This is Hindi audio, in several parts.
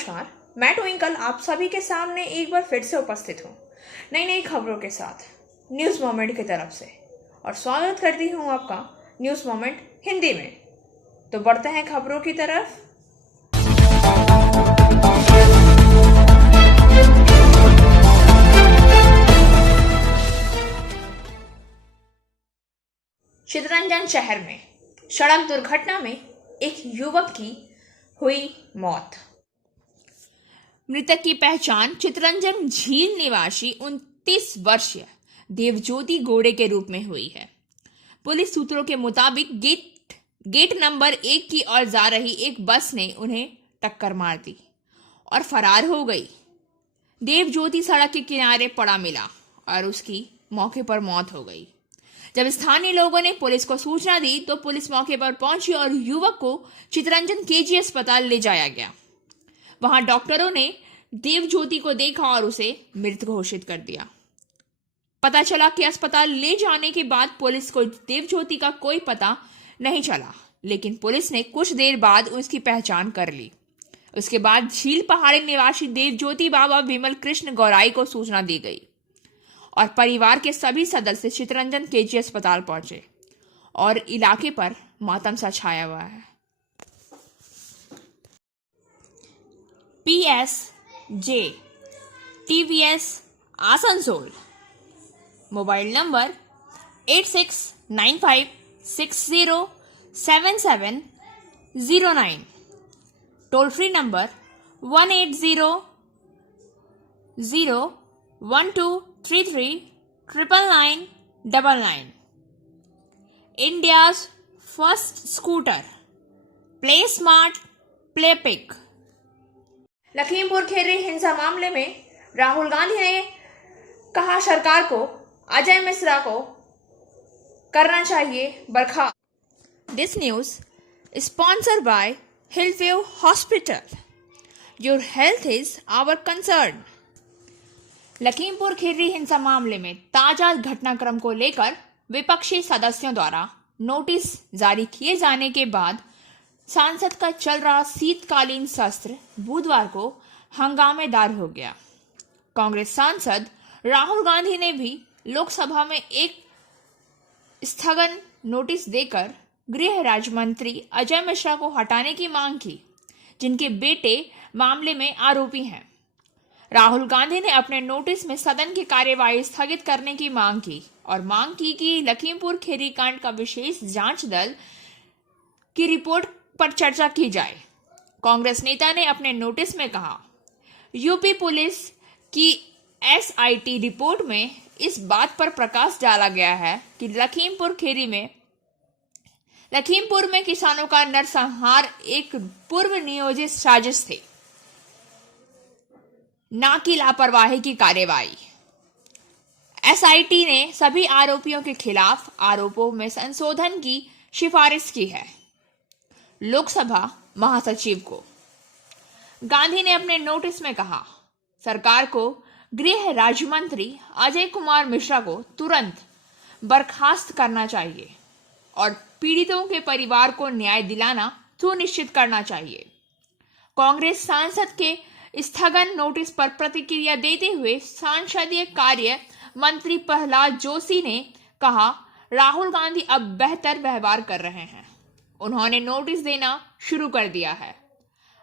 नमस्कार, मैं ट्विंकल आप सभी के सामने एक बार फिर से उपस्थित हूँ नई नई खबरों के साथ न्यूज़ मोमेंट की तरफ से। और स्वागत करती हूँ आपका न्यूज़ मोमेंट हिंदी में। तो बढ़ते हैं खबरों की तरफ। चितरंजन शहर में सड़क दुर्घटना में एक युवक की हुई मौत। मृतक की पहचान चितरंजन झील निवासी 29 वर्षीय देवज्योति गोड़े के रूप में हुई है। पुलिस सूत्रों के मुताबिक गेट नंबर 1 की ओर जा रही एक बस ने उन्हें टक्कर मार दी और फरार हो गई। देवज्योति सड़क के किनारे पड़ा मिला और उसकी मौके पर मौत हो गई। जब स्थानीय लोगों ने पुलिस को सूचना दी तो पुलिस मौके पर पहुंची और युवक को चितरंजन केजी अस्पताल ले जाया गया। वहां डॉक्टरों ने देवज्योति को देखा और उसे मृत घोषित कर दिया। पता चला कि अस्पताल ले जाने के बाद पुलिस को देवज्योति का कोई पता नहीं चला, लेकिन पुलिस ने कुछ देर बाद उसकी पहचान कर ली। उसके बाद झील पहाड़ी निवासी देवज्योति बाबा विमल कृष्ण गौराई को सूचना दी गई और परिवार के सभी सदस्य चितरंजन केजी अस्पताल पहुंचे और इलाके पर मातम सा छाया हुआ है। PSJ TVS Asansol, mobile number 8695607709, toll free number 1800123399999। India's first scooter, play smart play pick. Lakhimpur Kheri हिंसा मामले में राहुल गांधी ने कहा सरकार को अजय मिश्रा को करना चाहिए बर्खास्त। This news sponsored by Hillview hospital. Your health is our concern. Lakhimpur Kheri हिंसा मामले में ताजा घटनाक्रम को लेकर विपक्षी सदस्यों द्वारा नोटिस जारी किए जाने के बाद सांसद का चल रहा शीतकालीन सत्र बुधवार को हंगामेदार हो गया। कांग्रेस सांसद राहुल गांधी ने भी लोकसभा में एक स्थगन नोटिस देकर गृह राज्य मंत्री अजय मिश्रा को हटाने की मांग की, जिनके बेटे मामले में आरोपी हैं। राहुल गांधी ने अपने नोटिस में सदन की कार्यवाही स्थगित करने की मांग की और मांग की कि लखीमपुर खीरी कांड का विशेष जांच दल की रिपोर्ट पर चर्चा की जाए। कांग्रेस नेता ने अपने नोटिस में कहा, यूपी पुलिस की SIT रिपोर्ट में इस बात पर प्रकाश डाला गया है कि लखीमपुर में किसानों का नरसंहार एक पूर्व नियोजित साजिश थी, ना कि लापरवाही की कार्रवाई। SIT ने सभी आरोपियों के खिलाफ आरोपों में संशोधन की सिफारिश की है। लोकसभा महासचिव को गांधी ने अपने नोटिस में कहा, सरकार को गृह राज्य मंत्री अजय कुमार मिश्रा को तुरंत बर्खास्त करना चाहिए और पीड़ितों के परिवार को न्याय दिलाना सुनिश्चित करना चाहिए। कांग्रेस सांसद के स्थगन नोटिस पर प्रतिक्रिया देते हुए संसदीय कार्य मंत्री प्रहलाद जोशी ने कहा, राहुल गांधी अब बेहतर व्यवहार कर रहे हैं। उन्होंने नोटिस देना शुरू कर दिया है।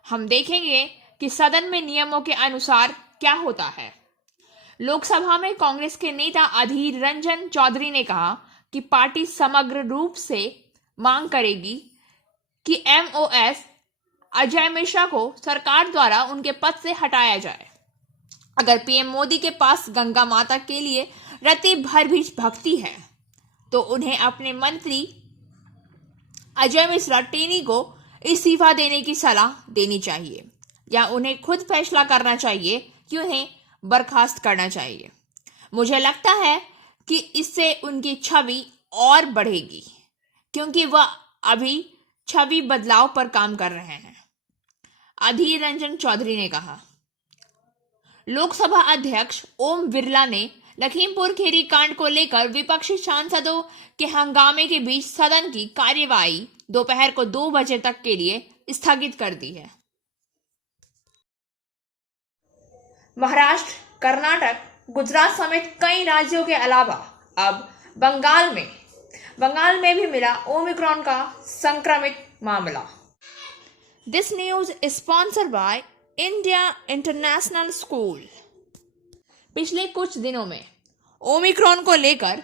हम देखेंगे कि सदन में नियमों के अनुसार क्या होता है। लोकसभा में कांग्रेस के नेता अधीर रंजन चौधरी ने कहा कि पार्टी समग्र रूप से मांग करेगी कि MOS अजय मिश्रा को सरकार द्वारा उनके पद से हटाया जाए। अगर PM मोदी के पास गंगा माता के लिए रति भर भी भक्ति है तो उन्हें अपने मंत्री अजय मिश्रा टेनी को इस्तीफा देने की सलाह देनी चाहिए या उन्हें खुद फैसला करना चाहिए कि उन्हें बर्खास्त करना चाहिए। मुझे लगता है कि इससे उनकी छवि और बढ़ेगी क्योंकि वह अभी छवि बदलाव पर काम कर रहे हैं, अधीर रंजन चौधरी ने कहा। लोकसभा अध्यक्ष ओम बिरला ने लखीमपुर खीरी कांड को लेकर विपक्षी सांसदों के हंगामे के बीच सदन की कार्यवाही दोपहर को 2 बजे तक के लिए स्थगित कर दी है। महाराष्ट्र, कर्नाटक, गुजरात समेत कई राज्यों के अलावा अब बंगाल में भी मिला ओमिक्रॉन का संक्रमित मामला। This news is sponsored by India international school. पिछले कुछ दिनों में ओमिक्रॉन को लेकर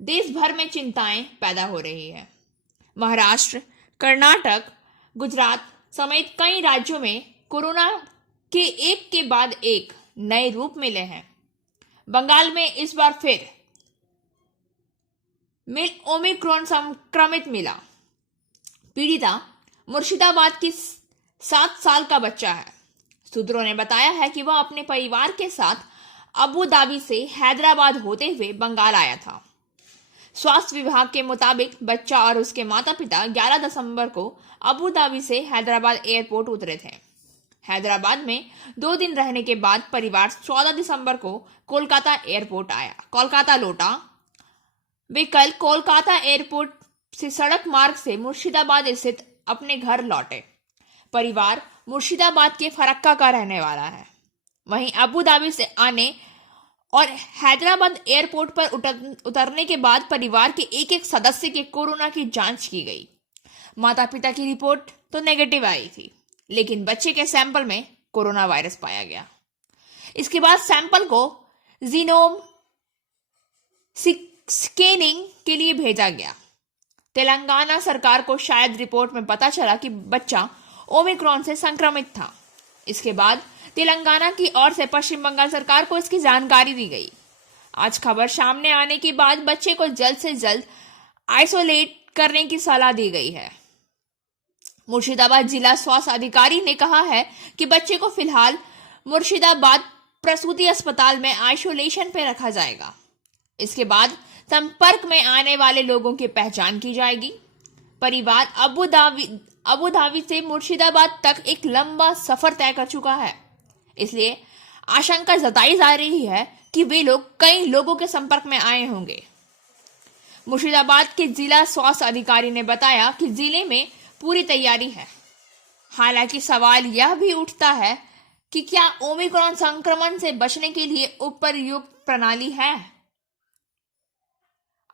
देश भर में चिंताएं पैदा हो रही है। महाराष्ट्र, कर्नाटक, गुजरात समेत कई राज्यों में कोरोना के एक के बाद एक नए रूप मिले हैं। बंगाल में इस बार फिर ओमिक्रॉन संक्रमित मिला। पीड़िता मुर्शिदाबाद की 7 साल का बच्चा है। सूत्रों ने बताया है कि वह अपने परिवार के साथ अबू धाबी से हैदराबाद होते हुए बंगाल आया था। स्वास्थ्य विभाग के मुताबिक बच्चा और उसके माता पिता 11 दिसंबर को अबू धाबी से हैदराबाद एयरपोर्ट उतरे थे। हैदराबाद में 2 दिन रहने के बाद परिवार 14 दिसंबर को कोलकाता लौटा। वे कल कोलकाता एयरपोर्ट से सड़क मार्ग से मुर्शिदाबाद स्थित अपने घर लौटे। परिवार मुर्शिदाबाद के फरक्का का रहने वाला है। वहीं अबू धाबी से आने और हैदराबाद एयरपोर्ट पर उतरने के बाद परिवार के एक सदस्य के कोरोना की जांच की गई। माता पिता की रिपोर्ट तो नेगेटिव आई थी, लेकिन बच्चे के सैंपल में कोरोना वायरस पाया गया। इसके बाद सैंपल को जीनोम स्कैनिंग के लिए भेजा गया। तेलंगाना सरकार को शायद रिपोर्ट में पता चला कि बच्चा ओमिक्रॉन से संक्रमित था। इसके बाद तेलंगाना की ओर से पश्चिम बंगाल सरकार को इसकी जानकारी दी गई। आज खबर सामने आने के बाद बच्चे को जल्द से जल्द आइसोलेट करने की सलाह दी गई है। मुर्शिदाबाद जिला स्वास्थ्य अधिकारी ने कहा है कि बच्चे को फिलहाल मुर्शिदाबाद प्रसूति अस्पताल में आइसोलेशन पे रखा जाएगा। इसके बाद संपर्क में आने वाले लोगों की पहचान की जाएगी। परिवार अबू धाबी से मुर्शिदाबाद तक एक लंबा सफर तय कर चुका है, इसलिए आशंका जताई जा रही है कि वे लोग कई लोगों के संपर्क में आए होंगे। मुर्शिदाबाद के जिला स्वास्थ्य अधिकारी ने बताया कि जिले में पूरी तैयारी है। हालांकि सवाल यह भी उठता है कि क्या ओमिक्रॉन संक्रमण से बचने के लिए उपयुक्त प्रणाली है।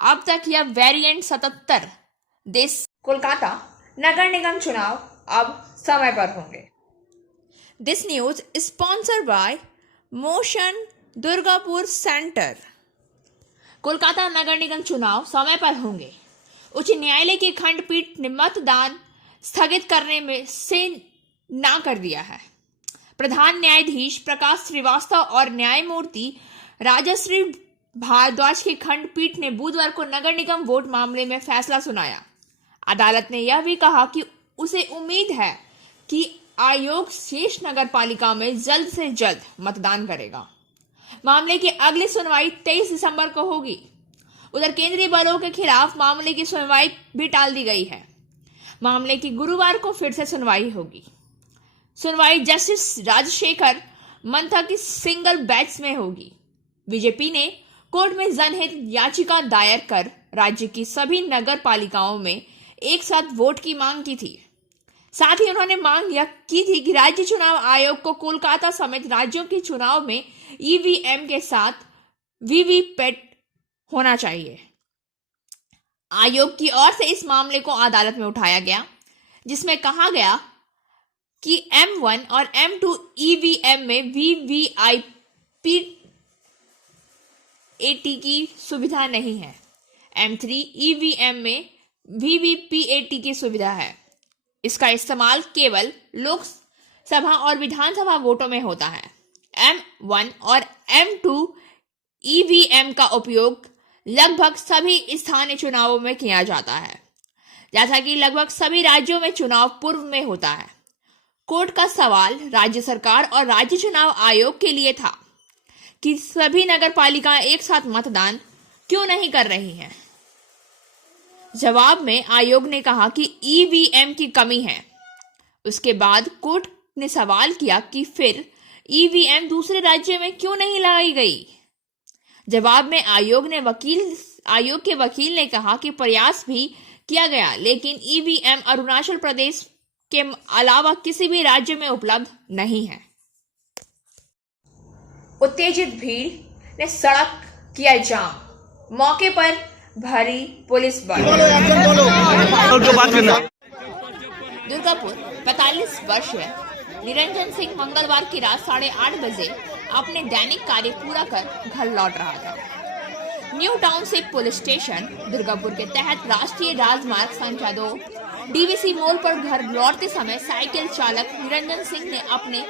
अब तक यह वेरिएंट 77 देश। कोलकाता नगर निगम चुनाव अब समय पर होंगे। This news is sponsored by Motion Durgapur centre. Kolkata नगर निगम चुनाव समय पर होंगे। उच्च न्यायालय की खंडपीठ ने मतदान स्थगित करने में से ना कर दिया है। प्रधान न्यायाधीश प्रकाश श्रीवास्तव और न्यायमूर्ति राजश्री भारद्वाज की खंडपीठ ने बुधवार को नगर निगम वोट मामले में फैसला सुनाया। अदालत ने यह भी कहा कि उसे उम्मीद है कि आयोग शेष नगर पालिका में जल्द से जल्द मतदान करेगा। मामले की अगली सुनवाई 23 दिसंबर को होगी। उधर केंद्रीय बलों के खिलाफ मामले की सुनवाई भी टाल दी गई है। मामले की गुरुवार को फिर से सुनवाई होगी। सुनवाई जस्टिस राजशेखर मंथा की सिंगल बेंच में होगी। बीजेपी ने कोर्ट में जनहित याचिका दायर कर राज्य की सभी नगर पालिकाओं में एक साथ वोट की मांग की थी। साथ ही उन्होंने मांग यह की थी कि राज्य चुनाव आयोग को कोलकाता समेत राज्यों के चुनाव में ईवीएम के साथ वीवीपैट होना चाहिए। आयोग की ओर से इस मामले को अदालत में उठाया गया, जिसमें कहा गया कि M1 और M2 ईवीएम में वीवीआईपी की सुविधा नहीं है। M3 ईवीएम में वीवीपीएटी की सुविधा है। इसका इस्तेमाल केवल लोकसभा और विधानसभा वोटों में होता है। M1 और M2 ईवीएम का उपयोग लगभग सभी स्थानीय चुनावों में किया जाता है, जैसा कि लगभग सभी राज्यों में चुनाव पूर्व में होता है। कोर्ट का सवाल राज्य सरकार और राज्य चुनाव आयोग के लिए था कि सभी नगर पालिकाएं एक साथ मतदान क्यों नहीं कर रही हैं। जवाब में आयोग ने कहा कि ईवीएम की कमी है। उसके बाद कोर्ट ने सवाल किया कि फिर ईवीएम दूसरे राज्य में क्यों नहीं लाई गई। जवाब में आयोग के वकील ने कहा कि प्रयास भी किया गया, लेकिन ईवीएम अरुणाचल प्रदेश के अलावा किसी भी राज्य में उपलब्ध नहीं है। उत्तेजित भीड़ ने सड़क किया जाम, मौके पर भरी पुलिस बल। दुर्गापुर 45 वर्षीय निरंजन सिंह मंगलवार की रात 8:30 बजे अपने दैनिक कार्य पूरा कर घर लौट रहा था। New township police station Durgapur के तहत राष्ट्रीय राजमार्ग संख्या 2 डीवीसी मोड़ पर घर लौटते समय साइकिल चालक निरंजन सिंह ने अपने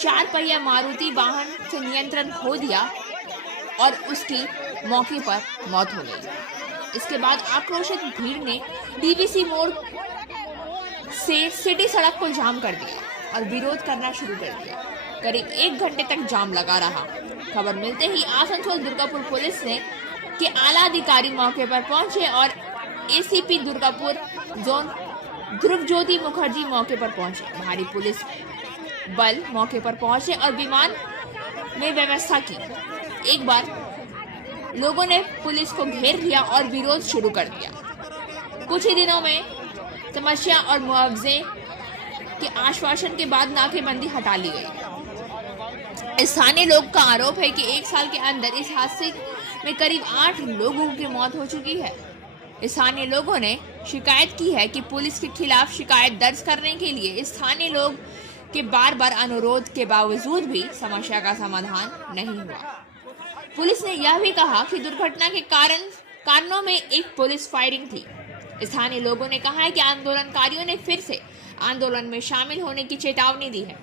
4 पहिया मारुति वाहन से नियंत्रण खो दिया और उसकी मौके पर मौत हो गई। इसके बाद आक्रोशित भीड़ ने डीवीसी मोड़ से सिटी सड़क को जाम कर दिया और विरोध करना शुरू कर दिया। करीब 1 घंटे तक जाम लगा रहा। खबर मिलते ही आसनसोल दुर्गापुर पुलिस ने के आला अधिकारी मौके पर पहुंचे और एसीपी दुर्गापुर जोन ध्रुव ज्योति मुखर्जी मौके पर पहुंचे। भारी पुलिस बल मौके पर पहुंचे और विमान में व्यवस्था की। एक बार लोगों ने पुलिस को घेर लिया और विरोध शुरू कर दिया। कुछ ही दिनों में समस्या और मुआवजे के आश्वासन के बाद नाकेबंदी हटा ली गई। स्थानीय लोग का आरोप है कि 1 साल के अंदर इस हादसे में करीब 8 लोगों की मौत हो चुकी है। स्थानीय लोगों ने शिकायत की है कि पुलिस के खिलाफ शिकायत दर्ज करने के लिए स्थानीय लोग के बार अनुरोध के बावजूद भी समस्या का समाधान नहीं हुआ। पुलिस ने यह भी कहा कि दुर्घटना के कारणों में एक पुलिस फायरिंग थी। स्थानीय लोगों ने कहा है कि आंदोलनकारियों ने फिर से आंदोलन में शामिल होने की चेतावनी दी है।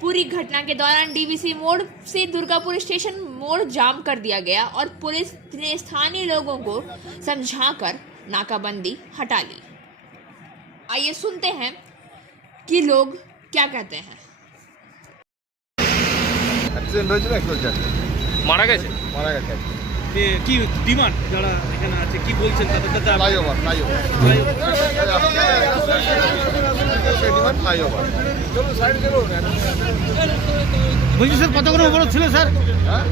पूरी घटना के दौरान डीवीसी मोड़ से दुर्गापुर स्टेशन मोड़ जाम कर दिया गया और पुलिस ने स्थानीय लोगों को समझाकर नाकाबंदी हटा ली। आइए सुनते हैं कि लोग क्या कहते हैं। মারা গেছে কি ডিমান্ড যারা এখানে আছে কি বলছেন তাদের কাছে ফ্লাইওভার বলছি স্যার কতক্ষণ অবরোধ ছিল স্যার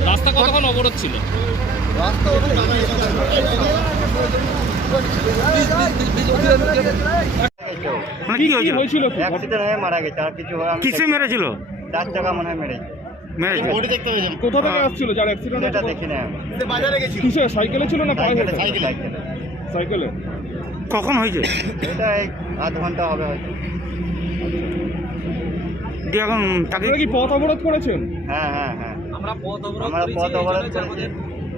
রাস্তা কতক্ষণ অবরোধ ছিল রাস্তা মানে কি হয়েছিল অ্যাক্সিডেন্ট হয়ে মারা গেছে আর কিছু হয় কিসে মেরেছিল 4 টাকা মনে হয় মেরেছে কোথা থেকে আসছিল যার অ্যাক্সিডেন্ট এটা দেখি না আমি বাজারে গেছিল কিসে সাইকেলে ছিল না পায়ে হেঁটে সাইকেলে কখন হয়েছে এটা আধ ঘন্টা হবে হয়তো দিয়ে এখন তাকে কি পথ অবরোধ করেছেন হ্যাঁ আমরা পথ অবরোধ করেছি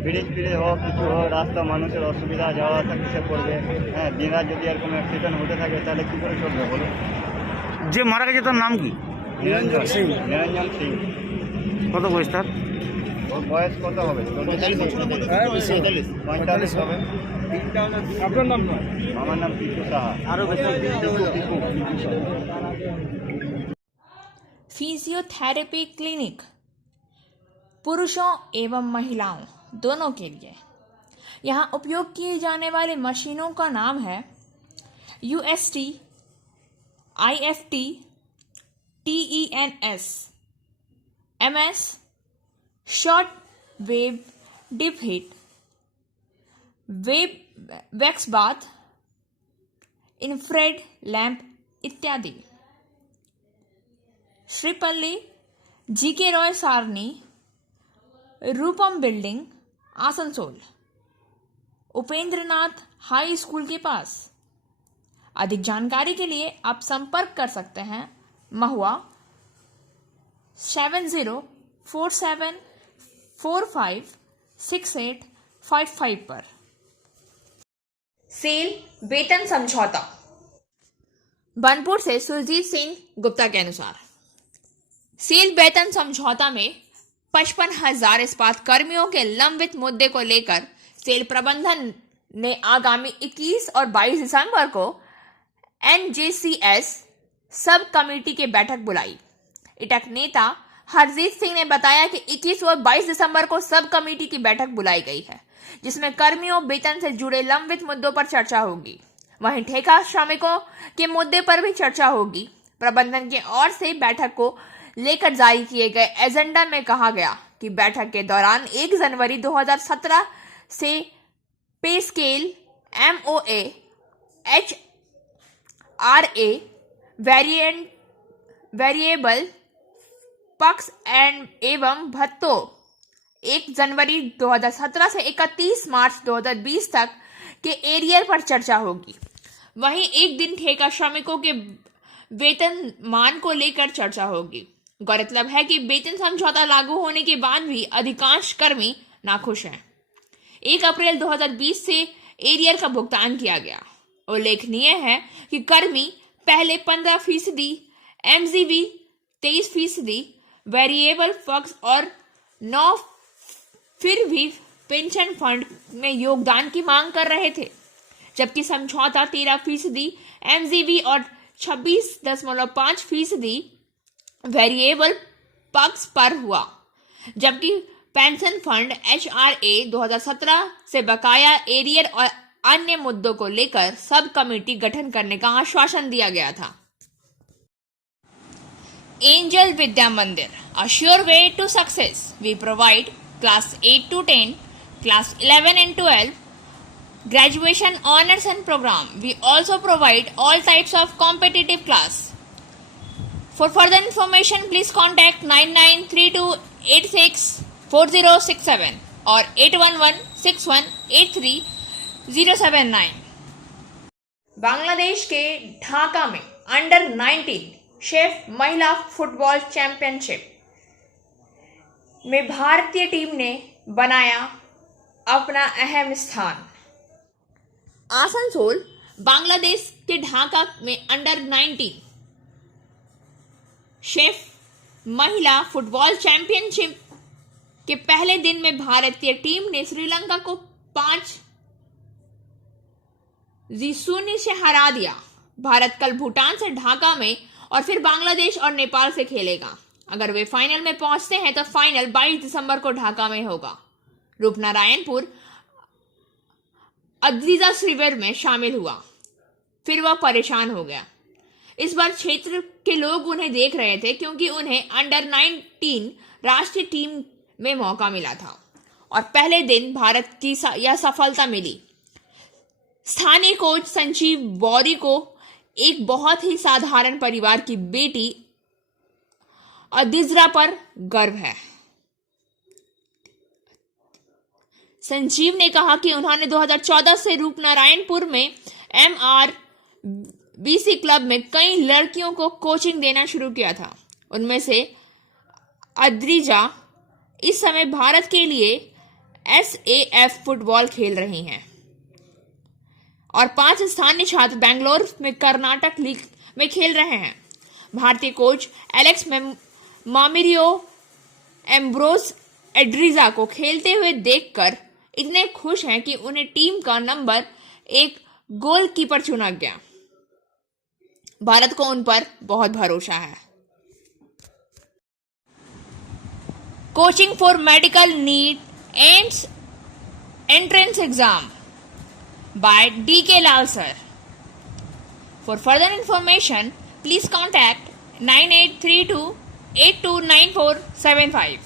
ব্রিজ হোক কিছু হোক রাস্তা মানুষের অসুবিধা যাওয়া আসা কিসে করবে হ্যাঁ দিন রাত যদি এরকম অ্যাক্সিডেন্ট হতে থাকে তাহলে কী করে চলবে বলুন যে মারা গেছে তার নাম কি নিরঞ্জন সিং কত বয়স তার ওর বয়স কত হবে 45 হবে আপনার নাম না আমার নাম পিকু সাহা আরো বেশি পিকু फिजियोथेरेपी क्लिनिक पुरुषों एवं महिलाओं दोनों के लिए। यहाँ उपयोग किए जाने वाले मशीनों का नाम है UST, IFT, TENS, MS, short wave deep heat, web wax bath, infrared lamp इत्यादि। Shripalli GK Roy Sarani, Rupam building, Asansol, Upendranath high school के पास। अधिक जानकारी के लिए आप संपर्क कर सकते हैं महुआ 7047456855 पर। सेल वेतन समझौता। बनपुर से सुरजीत सिंह गुप्ता के अनुसार सेल वेतन समझौता में 55,000 इस्पात कर्मियों के लंबित मुद्दे को लेकर सेल प्रबंधन ने आगामी 21 और 22 दिसंबर को NJCS सब कमेटी की बैठक बुलाई। इटक नेता हरजीत सिंह ने बताया कि 21 और 22 दिसंबर को सब कमेटी की बैठक बुलाई गई है, जिसमें कर्मियों वेतन से जुड़े लंबित मुद्दों पर चर्चा होगी। वहीं ठेका श्रमिकों के मुद्दे पर भी चर्चा होगी। प्रबंधन की ओर से बैठक को लेकर जारी किए गए एजेंडा में कहा गया कि बैठक के दौरान 1 जनवरी 2017 से पे स्केल, MOA, HRA, वेरिएबल पक्ष एवं भत्तों 1 जनवरी 2017 से 31 मार्च 2020 तक के एरियर पर चर्चा होगी। वहीं एक दिन ठेका श्रमिकों के वेतनमान को लेकर चर्चा होगी। गौरतलब है कि वेतन समझौता लागू होने के बाद भी अधिकांश कर्मी नाखुश हैं। 1 अप्रैल 2020 से एरियर का भुगतान किया गया। उल्लेखनीय है कि कर्मी पहले 15%, एमजीवी 23%, वेरिएबल पक्ष और 9 फिर भी पेंशन फंड में योगदान की मांग कर रहे थे, जबकि समझौता 13% एमजीवी और 26.5% वेरिएबल पक्ष पर हुआ, जबकि पेंशन फंड HRA 2017 से बकाया एरियर और अन्य मुद्दों को लेकर सब कमेटी गठन करने का आश्वासन दिया गया था। एंजल विद्या मंदिर, a sure way to success. We provide class 8 to 10, class 11 and 12, graduation honors and program. We also provide all types of competitive class. For further information, please contact 9932864067 or 8116183079. Bangladesh के ढाका में अंडर 19 शेफ महिला फुटबॉल चैंपियनशिप में भारतीय टीम ने बनाया अपना अहम स्थान। आसनसोल, बांग्लादेश के ढाका में अंडर 19 शेफ महिला फुटबॉल चैंपियनशिप के पहले दिन में भारतीय टीम ने श्रीलंका को 5-0 से हरा दिया। भारत कल भूटान से ढाका में और फिर बांग्लादेश और नेपाल से खेलेगा। अगर वे फाइनल में पहुंचते हैं तो फाइनल 22 दिसंबर को ढाका में होगा। रूपनारायणपुर अद्रीजा शिविर में शामिल हुआ, फिर वह परेशान हो गया। इस बार क्षेत्र के लोग उन्हें देख रहे थे क्योंकि उन्हें अंडर 19 राष्ट्रीय टीम में मौका मिला था और पहले दिन भारत की यह सफलता मिली। स्थानीय कोच संजीव बौरी को एक बहुत ही साधारण परिवार की बेटी अदिज्रा पर गर्व है। संजीव ने कहा कि उन्होंने 2014 से रूपनारायणपुर में MRBC क्लब में कई लड़कियों को कोचिंग देना शुरू किया था। उनमें से अद्रिजा इस समय भारत के लिए SAF फुटबॉल खेल रही हैं और 5 स्थानीय छात्र बेंगलोर में कर्नाटक लीग में खेल रहे हैं। भारतीय कोच एलेक्स मामिरियो एम्ब्रोस एड्रिजा को खेलते हुए देखकर इतने खुश हैं कि उन्हें टीम का नंबर 1 गोलकीपर चुना गया। भारत को उन पर बहुत भरोसा है। Coaching for medical NEET ends entrance exam by D.K. Lal sir. For further information, please contact 9832829475.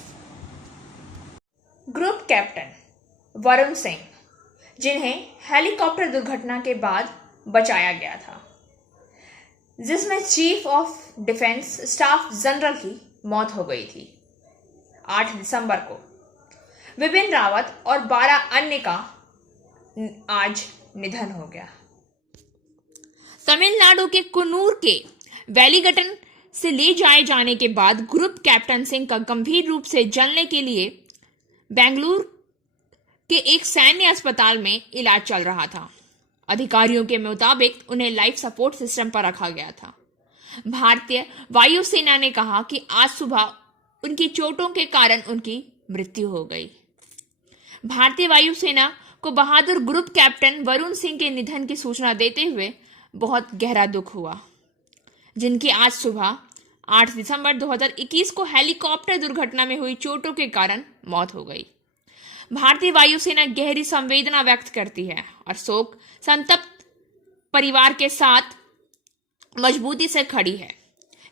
Group captain Varun Singh, जिन्हें हेलीकॉप्टर दुर्घटना के बाद बचाया गया था, जिसमें chief of defence staff general की मौत हो गई थी 8 दिसंबर को। विपिन रावत और 12 अन्य का आज निधन हो गया। तमिलनाडु के कुन्नूर के वेलिगटन से ले जाए जाने के बाद ग्रुप कैप्टन सिंह का गंभीर रूप से जलने के लिए बेंगलुरु के एक सैन्य अस्पताल में इलाज चल रहा था। अधिकारियों के मुताबिक उन्हें लाइफ सपोर्ट सिस्टम पर रखा गया था। भारतीय वायुसेना ने कहा कि आज सुबह उनकी चोटों के कारण उनकी मृत्यु हो गई। भारतीय वायुसेना को बहादुर ग्रुप कैप्टन वरुण सिंह के निधन की सूचना देते हुए बहुत गहरा दुख हुआ, जिनकी आज सुबह 8 दिसंबर 2021 को हेलीकॉप्टर दुर्घटना में हुई चोटों के कारण मौत हो गई। भारतीय वायुसेना गहरी संवेदना व्यक्त करती है और शोक संतप्त परिवार के साथ मजबूती से खड़ी है।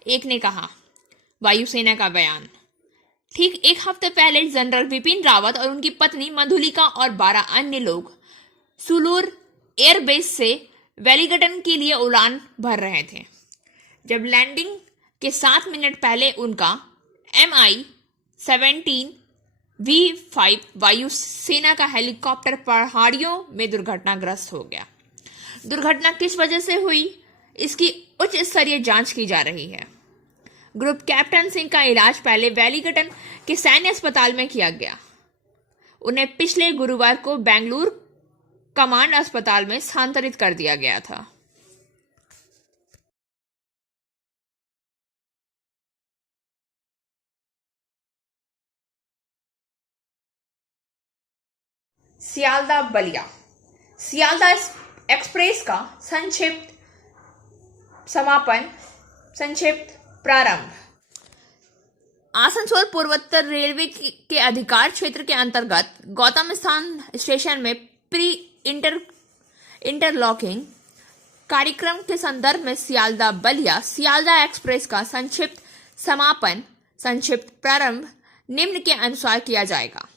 एक ने कहा, वायुसेना का बयान। ठीक 1 हफ्ते पहले जनरल विपिन रावत और उनकी पत्नी मधुलिका और 12 अन्य लोग सुलूर एयरबेस से वेलिगटन के लिए उड़ान भर रहे थे, जब लैंडिंग के 7 मिनट पहले उनका MI-17V5 वायुसेना का हेलीकॉप्टर पहाड़ियों में दुर्घटनाग्रस्त हो गया। दुर्घटना किस वजह से हुई, इसकी उच्च स्तरीय जांच की जा रही है। ग्रुप कैप्टन सिंह का इलाज पहले वेलिंगटन के सैन्य अस्पताल में किया गया। उन्हें पिछले गुरुवार को बेंगलुरु कमांड अस्पताल में स्थानांतरित कर दिया गया था। सियालदा बलिया सियालदा एक्सप्रेस का संक्षिप्त प्रारंभ। आसनसोल पूर्वोत्तर रेलवे के अधिकार क्षेत्र के अंतर्गत गौतम स्थान स्टेशन में प्री इंटरलॉकिंग कार्यक्रम के संदर्भ में सियालदा बलिया सियालदा एक्सप्रेस का संक्षिप्त प्रारंभ निम्न के अनुसार किया जाएगा।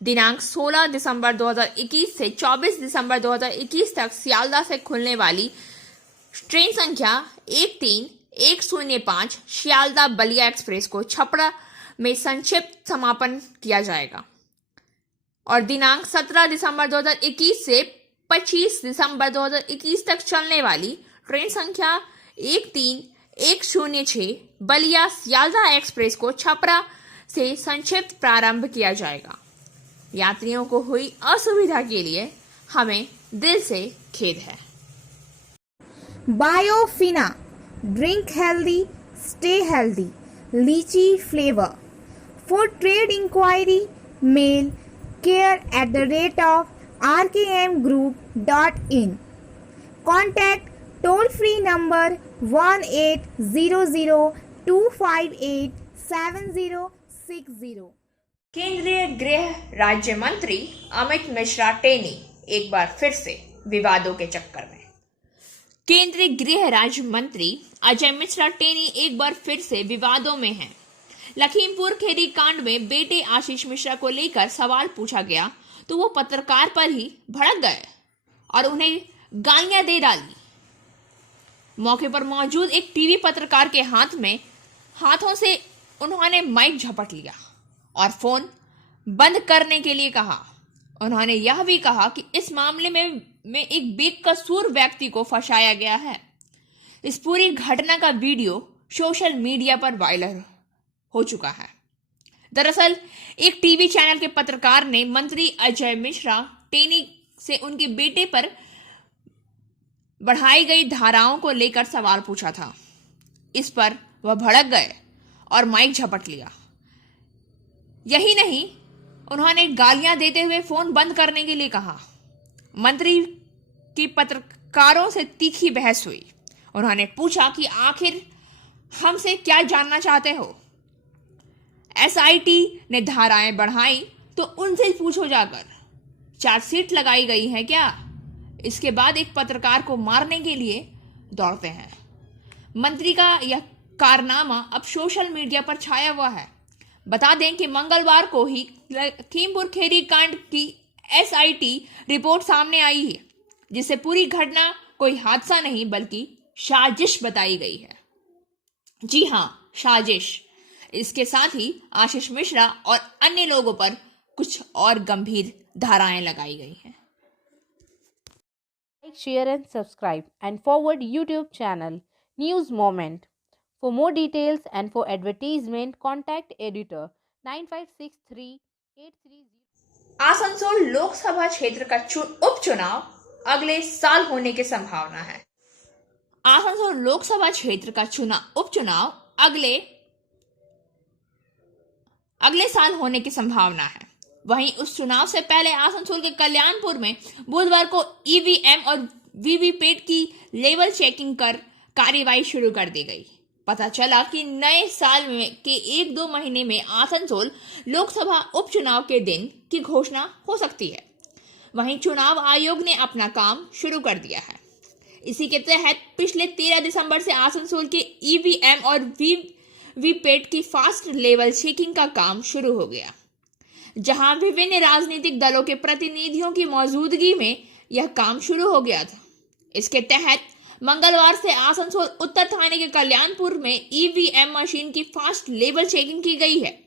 दिनांक 16 दिसंबर 2021 से 24 दिसंबर 2021 तक सियालदा से खुलने वाली ट्रेन संख्या 13105 सियालदा बलिया एक्सप्रेस को छपरा में संक्षिप्त समापन किया जाएगा और दिनांक 17 दिसंबर 2021 से 25 दिसंबर 2021 तक चलने वाली ट्रेन संख्या 13106 बलिया सियालदा एक्सप्रेस को छपरा से संक्षिप्त प्रारंभ किया जाएगा। यात्रियों को हुई असुविधा के लिए हमें दिल से खेद है। Biofina, drink healthy, stay healthy, lychee flavor. For trade inquiry, mail care@rkmgroup.in. Contact toll free number 1800-258-7060. केंद्रीय गृह राज्य मंत्री अमित मिश्रा टेनी एक बार फिर से विवादों के चक्कर में। केंद्रीय गृह राज्य मंत्री अजय मिश्रा टेनी एक बार फिर से विवादों में हैं। लखीमपुर खीरी कांड में बेटे आशीष मिश्रा को लेकर सवाल पूछा गया तो वो पत्रकार पर ही भड़क गए और उन्हें गालियां दे डाली। मौके पर मौजूद एक टीवी पत्रकार के हाथों से उन्होंने माइक झपट लिया और फोन बंद करने के लिए कहा। उन्होंने यह भी कहा कि इस मामले में एक बेकसूर व्यक्ति को फंसाया गया है। इस पूरी घटना का वीडियो सोशल मीडिया पर वायरल हो चुका है। दरअसल एक टीवी चैनल के पत्रकार ने मंत्री अजय मिश्रा टेनी से उनके बेटे पर बढ़ाई गई धाराओं को लेकर सवाल पूछा था। इस पर वह भड़क गए और माइक झपट लिया। यही नहीं, उन्होंने गालियां देते हुए फोन बंद करने के लिए कहा। मंत्री की पत्रकारों से तीखी बहस हुई। उन्होंने पूछा कि आखिर हमसे क्या जानना चाहते हो। एसआईटी ने धाराएं बढ़ाई तो उनसे पूछो जाकर, चार्जशीट लगाई गई है क्या। इसके बाद एक पत्रकार को मारने के लिए दौड़ते हैं। मंत्री का यह कारनामा अब सोशल मीडिया पर छाया हुआ है। बता दें कि मंगलवार को ही लखीमपुर खीरी कांड की एसआईटी रिपोर्ट सामने आई है, जिससे पूरी घटना कोई हादसा नहीं बल्कि साजिश बताई गई है। जी हां, साजिश। इसके साथ ही आशीष मिश्रा और अन्य लोगों पर कुछ और गंभीर धाराएं लगाई गई हैं। Like, share and subscribe and forward YouTube channel News Moment. For more details and for advertisement, contact editor 956383. Asansol Lok Sabha क्षेत्र का उपचुनाव अगले साल होने की संभावना है। आसनसोल लोकसभा क्षेत्र का उपचुनाव अगले साल होने की संभावना है। वहीं उस चुनाव से पहले आसनसोल के कल्याणपुर में बुधवार को ईवीएम और वीवीपैट की लेवल चेकिंग कर कार्यवाही शुरू कर दी गई। पता चला कि नए साल के 1-2 महीने में आसनसोल लोकसभा उपचुनाव के दिन की घोषणा हो सकती है। वहीं चुनाव आयोग ने अपना काम शुरू कर दिया है। इसी के तहत पिछले 13 दिसंबर से आसनसोल के ईवीएम और वीवीपैट की फास्ट लेवल चेकिंग का काम शुरू हो गया, जहां विभिन्न राजनीतिक दलों के प्रतिनिधियों की मौजूदगी में यह काम शुरू हो गया था। इसके तहत मंगलवार से आसनसोल उत्तर थाने के कल्याणपुर में ईवीएम मशीन की फास्ट लेवल चेकिंग की गई है।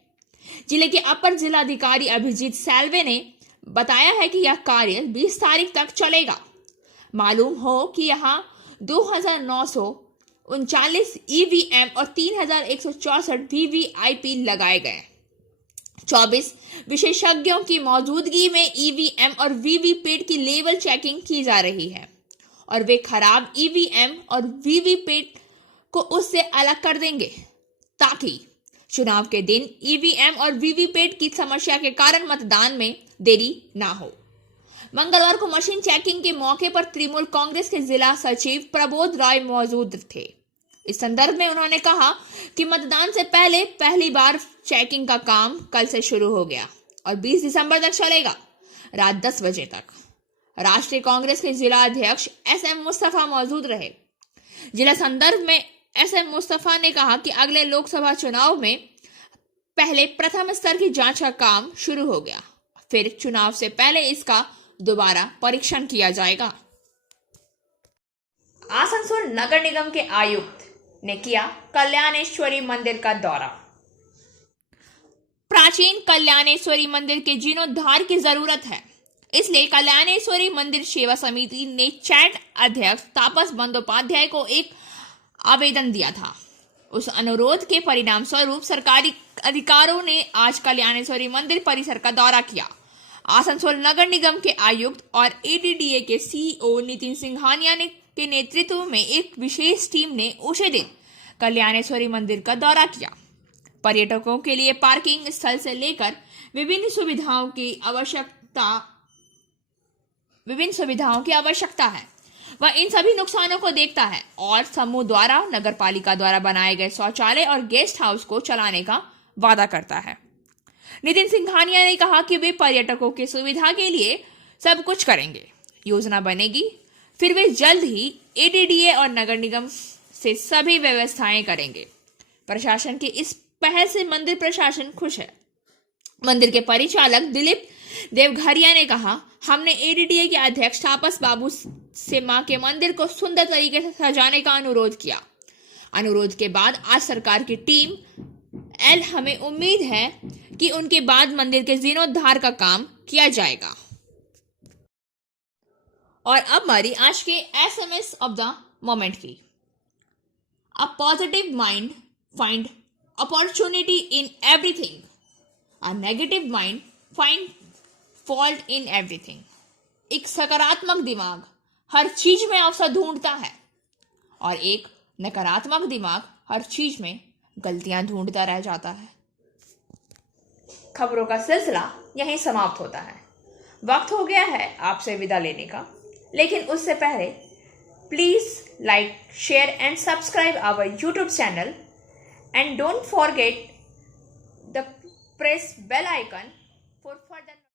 जिले के अपर जिलाधिकारी अभिजीत सैलवे ने बताया है कि यह कार्य 20 तारीख तक चलेगा। मालूम हो कि यहां 2,939 ईवीएम और 3,164 वीवीआईपी लगाए गए। 24 विशेषज्ञों की मौजूदगी में ईवीएम और वीवीपैट की लेवल चेकिंग की जा रही है और वे खराब ईवीएम और वीवीपैट को उससे अलग कर देंगे ताकि चुनाव के दिन ईवीएम और वीवीपैट की समस्या के कारण मतदान में देरी ना हो। मंगलवार को मशीन चेकिंग के मौके पर तृणमूल कांग्रेस के जिला सचिव प्रबोध राय मौजूद थे। इस संदर्भ में उन्होंने कहा कि मतदान से पहले पहली बार चेकिंग का काम कल से शुरू हो गया और 20 दिसंबर तक चलेगा, रात 10 बजे तक। राष्ट्रीय कांग्रेस के जिला अध्यक्ष एसएम मुस्तफा मौजूद रहे। जिला संदर्भ में एसएम मुस्तफा ने कहा कि अगले लोकसभा चुनाव में पहले प्रथम स्तर की जांच का काम शुरू हो गया, फिर चुनाव से पहले इसका दोबारा परीक्षण किया जाएगा। आसनसोल नगर निगम के आयुक्त ने किया कल्याणेश्वरी मंदिर का दौरा। प्राचीन कल्याणेश्वरी मंदिर के जीर्णोद्धार की जरूरत है, इसलिए कल्याणेश्वरी मंदिर सेवा समिति ने चैट अध्यक्ष तापस बंदोपाध्याय को एक आवेदन दिया था। उस अनुरोध के परिणाम स्वरूप सरकारी अधिकारियों ने आज कल्याणेश्वरी मंदिर परिसर का दौरा किया। आसनसोल नगर निगम के आयुक्त और एडीडीए के सीईओ नितिन सिंघानिया के नेतृत्व में एक विशेष टीम ने उसी दिन कल्याणेश्वरी मंदिर का दौरा किया। पर्यटकों के लिए पार्किंग स्थल से लेकर विभिन्न सुविधाओं की आवश्यकता है। वह इन सभी नुकसानों को देखता है और समूह द्वारा नगरपालिका द्वारा बनाए गए शौचालय और गेस्ट हाउस को चलाने का वादा करता है। नितिन सिंघानिया ने कहा कि वे पर्यटकों की सुविधा के लिए सब कुछ करेंगे। योजना बनेगी, फिर वे जल्द ही एडीडीए और नगर निगम से सभी व्यवस्थाएं करेंगे। प्रशासन की इस पहल से मंदिर प्रशासन खुश है। मंदिर के परिचालक दिलीप देवघरिया ने कहा, हमने एडीडीए के अध्यक्ष तापस बाबू से मां के मंदिर को सुंदर तरीके से सजाने का अनुरोध किया। अनुरोध के बाद आज सरकार की टीम एल हमें उम्मीद है कि उनके बाद मंदिर के जीर्णोद्धार का काम किया जाएगा। और अब हमारी आज के एसएमएस ऑफ द मोमेंट की। A positive mind find opportunity in everything, a negative mind find fault in everything. एक सकारात्मक दिमाग हर चीज में अवसर ढूंढता है और एक नकारात्मक दिमाग हर चीज में गलतियां ढूंढता रह जाता है। खबरों का सिलसिला यहीं समाप्त होता है। वक्त हो गया है आपसे विदा लेने का, लेकिन उससे पहले please like, share and subscribe our YouTube channel and don't forget the press bell icon for further